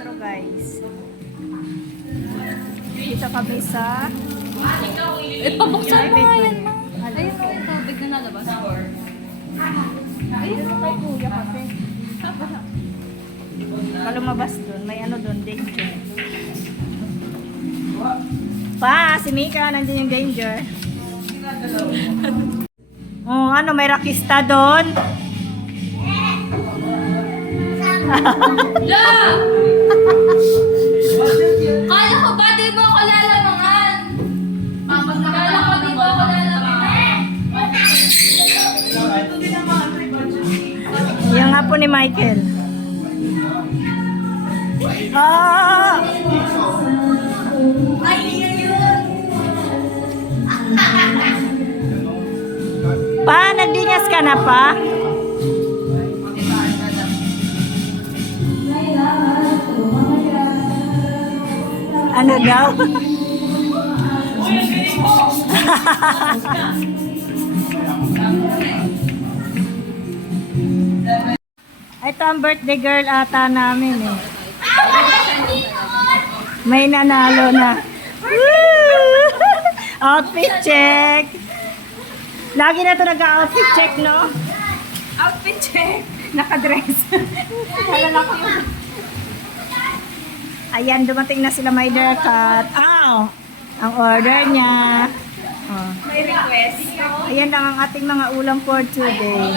sentro, guys. Dito kami sa Pabuksan mo nga yan, ma. Ayun, Ayun, tubig na nalabas. ayun kay kuya kasi. Baka lumabas dun. May ano dun, danger. Pa, si Mika, nandiyan yung danger. Oh, ano, may rakista doon? Kala ko ba di mo ako lalamangan? Kala ko di mo ako lalamangan. Yung nga po ni Michael. Ah! Pa, nagdingas ka na pa? Ano daw? Ito ang birthday girl ata namin eh. May nanalo na. Woo! Outfit check. Lagi na ito nag-outfit check, no? Outfit check. Nakadress. Alala ko yun. Ayan, dumating na sila may haircut. Ow! Ang order niya. Oh. May request. Ayan lang ang ating mga ulam for today.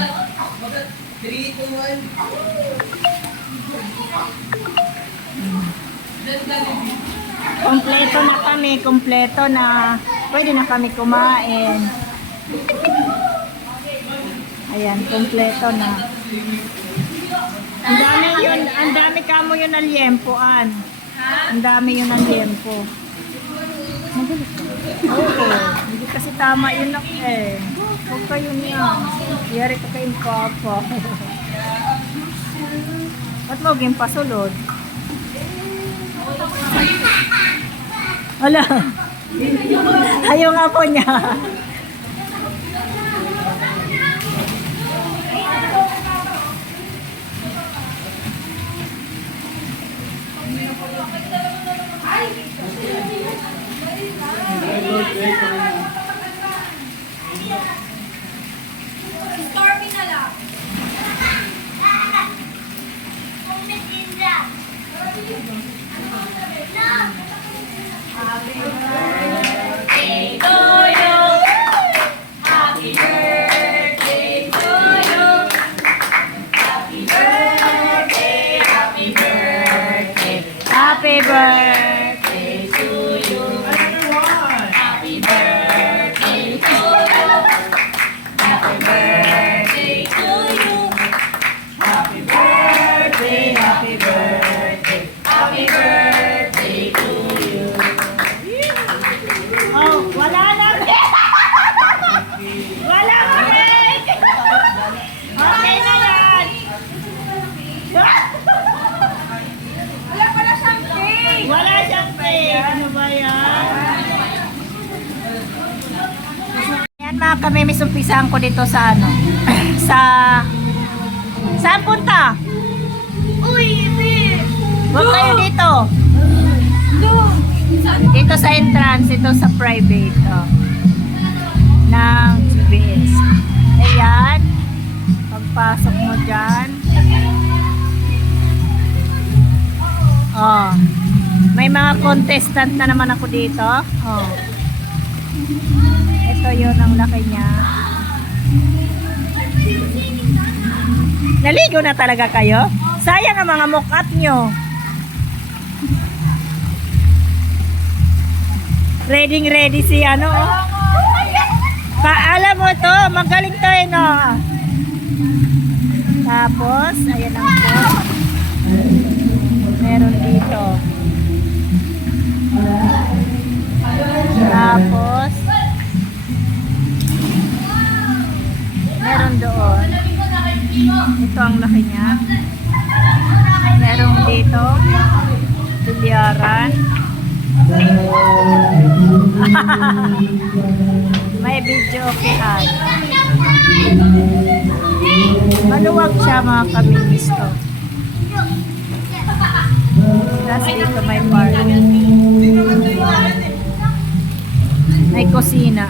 3, 2, 1. Kompleto na kami, kompleto na. Pwede na kami kumain. Ayan, kompleto na. Ang dami kamo yun ng liempoan. Ang dami yun ng liempo. Oo, hindi kasi tama yun na eh. Huwag kayo niya. Yari ka kayong papa. Ba't mo game pasulod? Wala. Ayaw nga po niya. Stormy na lang. Happy birthday to you. Happy birthday to you. Happy birthday, happy birthday. Happy birthday to you. Happy birthday to you. Happy birthday to you. Happy birthday, happy birthday. Happy birthday to you. Oh, wala na. Wala ulit. Okay na yan. Wala pala siyang cake. Wala siyang cake. Ano ba yan? Yan mga kami, misumpisahan ko dito sa ano. Saan punta? Uy, babe. Huwag kayo dito. No. Saan? Dito sa entrance, ito sa private. Oh. Ng GBS. Ayan. Pagpasok mo dyan. Oh. May mga contestant na naman ako dito. Oh. Ito yun ang laki niya. Naligo na talaga kayo? Sayang ang mga mock-up nyo. Ready si ano. Oh. Alam mo to, magaling to eh, no? Tapos, ayan ang po. Meron dito. Tapos, meron doon. Ito ang laki niya. Meron dito. Bilyaran. May video okayan. Maluwag siya mga kaminis to. Tapos dito may park. May kusina.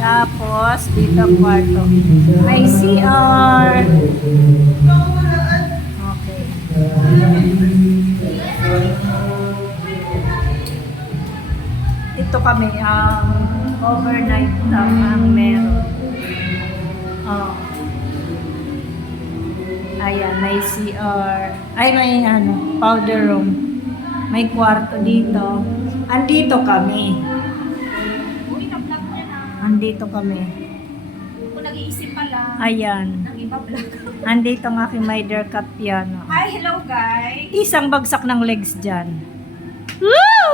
Tapos dito kwarto. May CR. Okay. Ito kami, overnight lang ang meron. Oh. Ayan, may CR. Ay, may powder room. May kwarto dito. Andito kami. Uy, na-vlog mo na. Andito kami. Kung nag-iisip pala. Ayan. Ng iba vlog. Andito ang aking Mider Cut piano. Hi, hello guys. Isang bagsak ng legs dyan. Woo!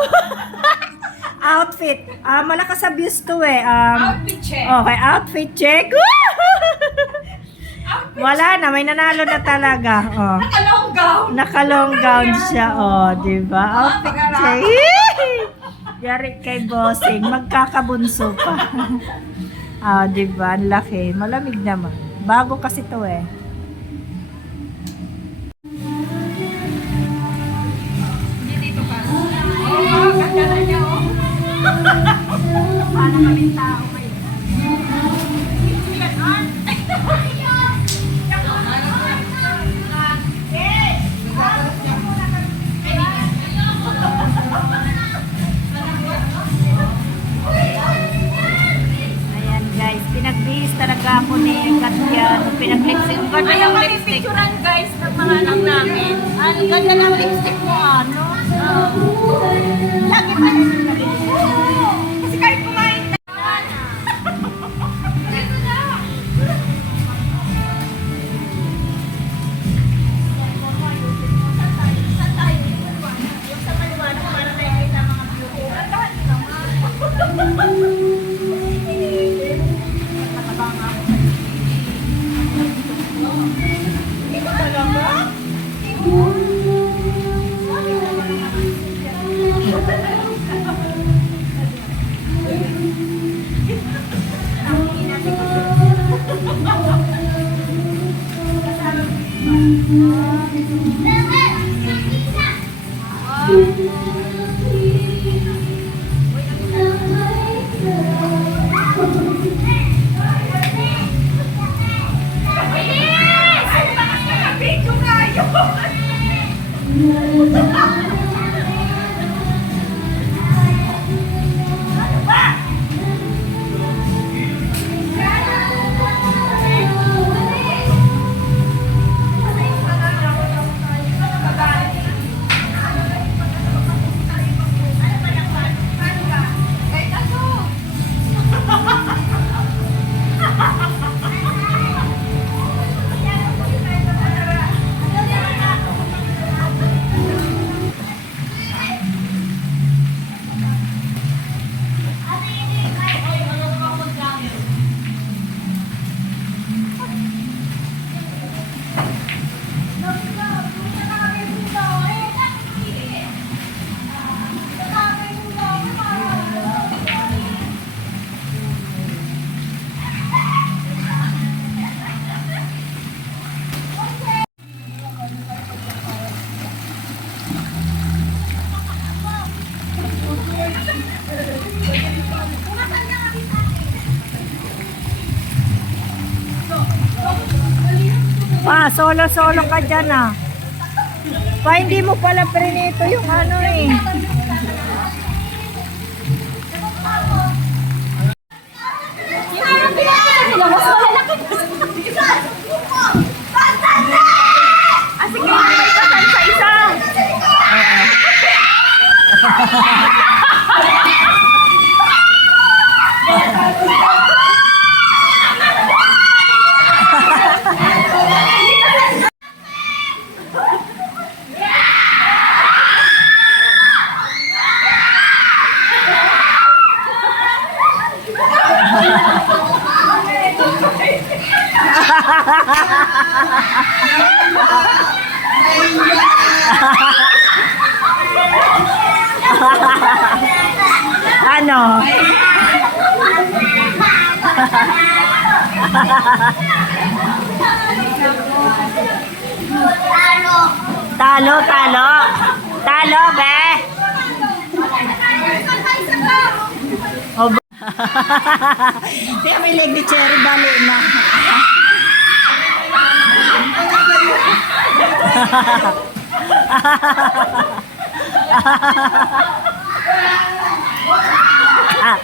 Outfit. Malakas sa views to eh. Outfit check. Okay, outfit check. Woo! Wala na, may nanalo na talaga. Oh. Nakalong gown. Naka-long gown siya. Oh, di ba? Outfit check. Yari kay bossing. Magkakabunso pa. Di ba? Ang laki. Malamig naman. Bago kasi to eh. Hindi dito ka. Oh, ganda na niya oh. Paano kaming tao ngayon? Ayan guys, pinagbihis talaga ako ni Katya. Pinag-lipstick. Ang ganda ng lipstick. Picturean guys ng mga anak namin. Ang ganda ng lipstick mo, ano? Lagi pa rin kasi kahit kumain na. Dito na. Saan tayo? Yung sa maliwanag para nakikita ang mga beauty. Andahan nyo naman. Nakabang ako sa ito talaga? Pa, solo-solo ka dyan ah. Pa, hindi mo pala prinito yung ano eh. Sige, may kasal sa isa. Ano? Talo, talo. Talo, be. Oh, Kaya may leg ni Cherry, bali na. Ah.